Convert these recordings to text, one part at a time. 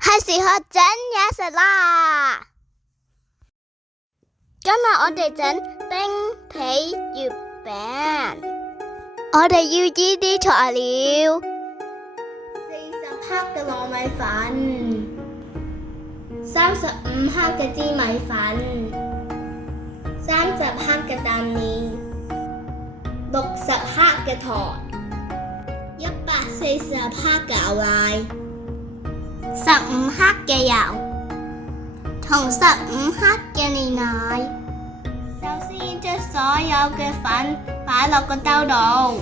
係時候整嘢食啦！今日我哋整冰皮月餅，我哋要呢啲材料：40克嘅糯米粉、35克嘅粘米粉、30克嘅蛋麵、60克嘅糖、140克嘅牛奶、15克嘅油同15克嘅煉奶。首先將所有嘅粉擺落個兜度，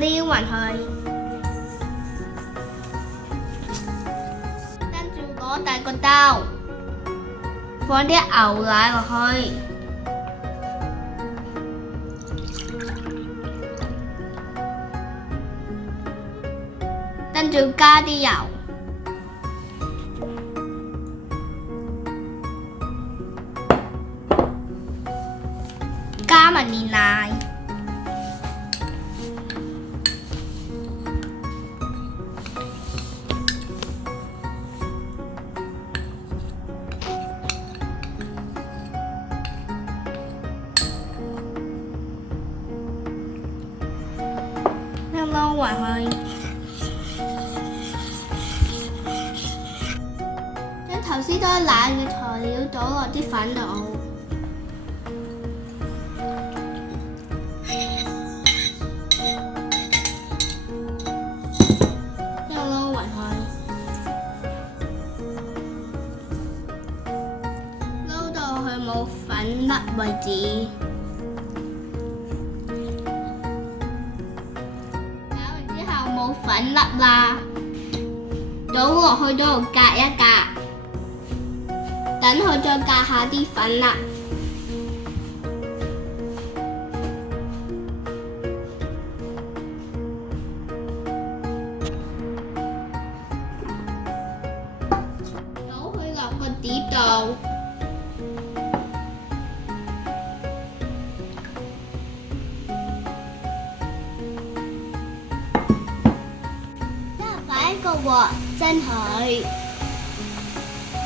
撩勻佢，跟住攞大個兜，放啲牛奶落去，跟住加啲油，加埋煉奶。撈勻佢，將頭先多冷嘅材料倒落啲粉度，之後撈勻佢，撈到佢冇粉粒為止。冇粉粒啦，倒落去度隔一隔，等佢再隔下啲粉粒。倒佢落個碟度。個鑊蒸佢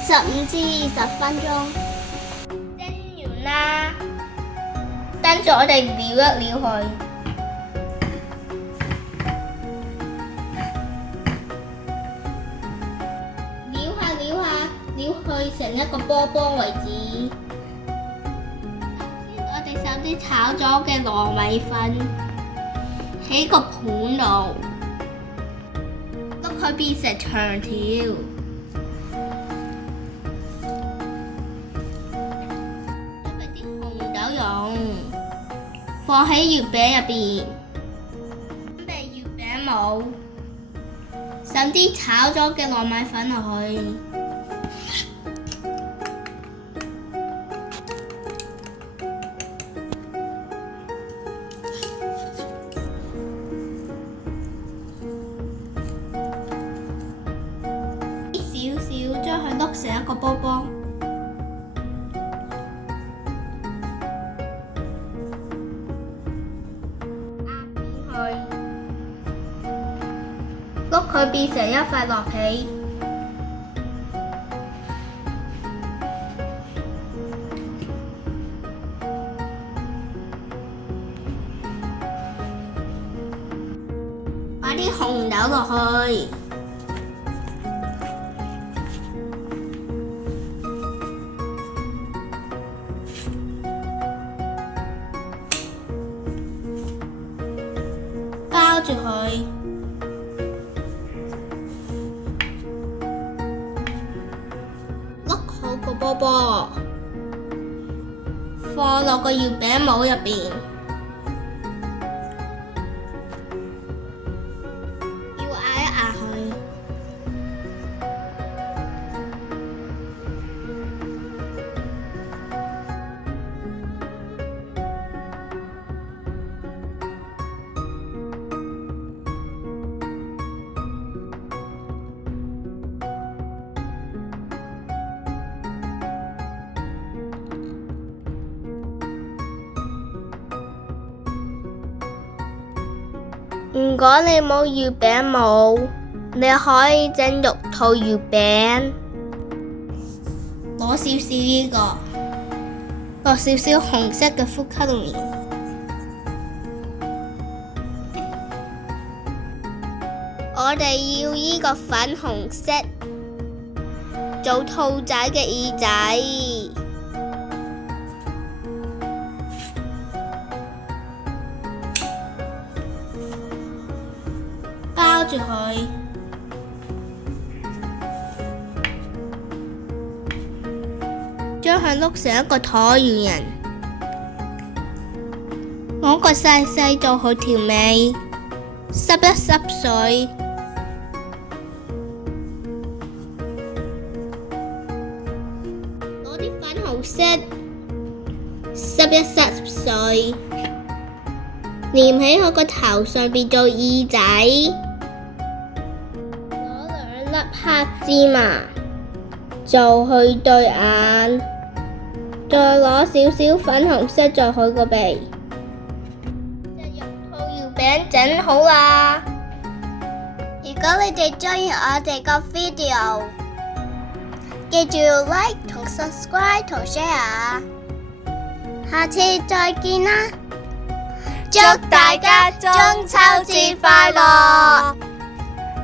15至20分鐘，蒸完啦，跟住我哋撩一撩佢，撩下撩下，撩佢成一個波波為止。首先我哋首啲炒咗嘅糯米粉喺個盤度。佢變成長條，準備啲紅豆蓉，放喺月餅入邊，準備月餅模，撒啲炒咗嘅糯米粉落去，將佢碌成一個波波，壓扁佢，碌佢變成一塊落皮，擺啲紅豆落去。包住佢，碌好個波波，放落個月餅模入邊，要壓一壓佢。如果你冇月餅帽，你可以整玉兔月餅。攞少少呢個，落少少紅色嘅呼吸面。我哋要呢個粉紅色做兔仔嘅耳仔，包住佢，將佢碌成一個橢圓人，攞個細細做佢條尾，濕一濕水。攞啲粉紅色濕一濕水，黏喺佢個頭上邊做耳仔。攞2粒黑芝麻做佢對眼，再攞少少粉紅色做佢個鼻。隻玉兔月餅整好啦！如果你哋鍾意我哋個 video，記住 like 同 subscribe 同 share， 下次再見啦！祝大家中秋節快樂，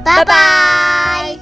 拜拜。